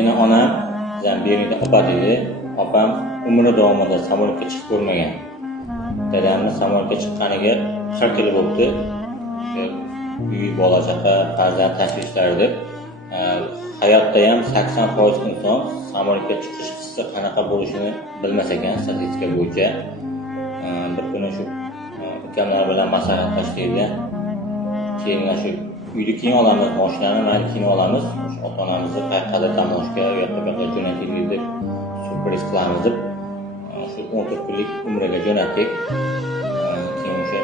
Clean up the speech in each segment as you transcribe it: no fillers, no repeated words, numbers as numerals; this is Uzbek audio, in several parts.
meni onam Berlinde opa dedi. Opam umri davomida samolyotga chiqib ko'rmagan. Dadamni samolyotga chiqqaniga 40 yil bo'ldi. Uy, bola chaqa, farzand tashvishlari deb. Hayotda ham 80% inson samolyotga chiqish hissi qanaqa bo'lishini bilmas ekan statistika bo'yicha. Bir kuni shu ukamlar bilan maslahatlashdik. Keyin shu uyni keyin olamiz, mashinani mayli keyin olamiz. Ota-onamizni qayergadir dam olishga yoki bu yoqqa jo'nataylik deb surpriz qilamiz deb shu 14 kunlik umraga jo'natdik. Keyin o'sha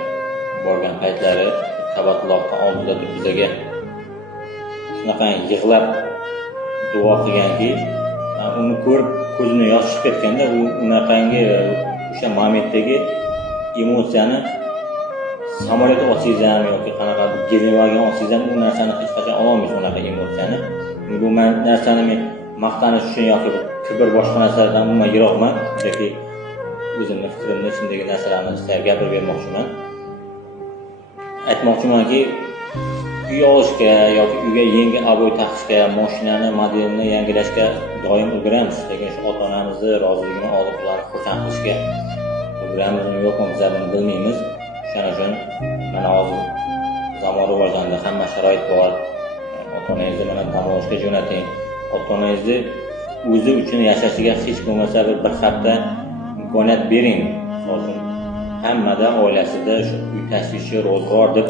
borgan paytlari Kabatullohning oldida turib bizga shunaqa yig'lab duo qilganki, uni ko'rib ko'zimdan yosh chiqib ketganda, u unaqangi o'sha momentdagi emotsiyani samolyot olsangiz ham yoki qanaqa gelivagan olsangiz ham u narsani hech qachon ololmaysiz, unaqa emotsiyani. Bu narsani men maqtanish uchun yoki kibr boshqa narsalardan umuman yiroqman, yoki o'zimning fikrimni shunday narsalarni istab gapirib bermoqchiman. Aytmoqchimanki, uy olishga yoki uyga yangi ob'y taqishga, mashinani modelini yangilashga doim ulguramiz, lekin shu ota-onamizni roziligini olib ularni xursand qilishga ulguramizmi yo'qmi biz buni bilmaymiz. Shuning uchun mana hozir zamon rivojlandi, hamma sharoit bor. Ota-onangizni mana dam olishga jo'nating. Ota-onangizni o'zi uchun yashashiga hech bo'lmasa bir hafta imkoniyat bering. Masalan, hammada oilasida shu uy tashvishi, ro'zg'or deb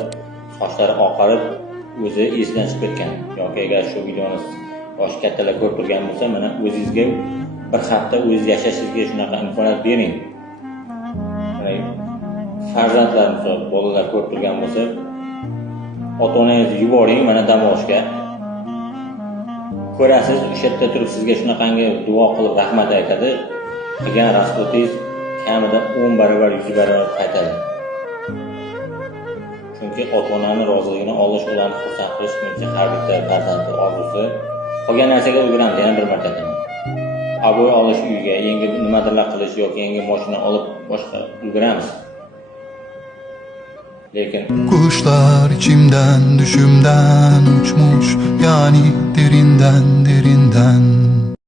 sochlari oqarib, o'zi esidan chiqib ketgan. Yoki agar shu videoni yosh kattalar ko'rib turgan bo'lsa, mana o'zingizga bir hafta o'zingiz yashashingizga shunaqa imkoniyat bering. Farzandlar, bolalar ko'rib turgan bo'lsa, ota-onangizni yuboring mana dam olishga. Ko'rasiz, o'sha yerda turib sizga shunaqangi duo qilib rahmat aytadi. Qilgan rasxotingiz kamida 10 barobar, 100 barobar qaytadi. Chunki ota-onani roziligini olish, ularni xursand qilish menimcha har bitta farzandning orzusi. Qolgan narsaga ulguramiz, yana bir marta aytaman. Ob'y olish uyga, yangi nimadirlar qilish yoki yangi mashina olib boshqa ulguramiz. Lekin kuşlar içimden düşümden uçmuş, yani derinden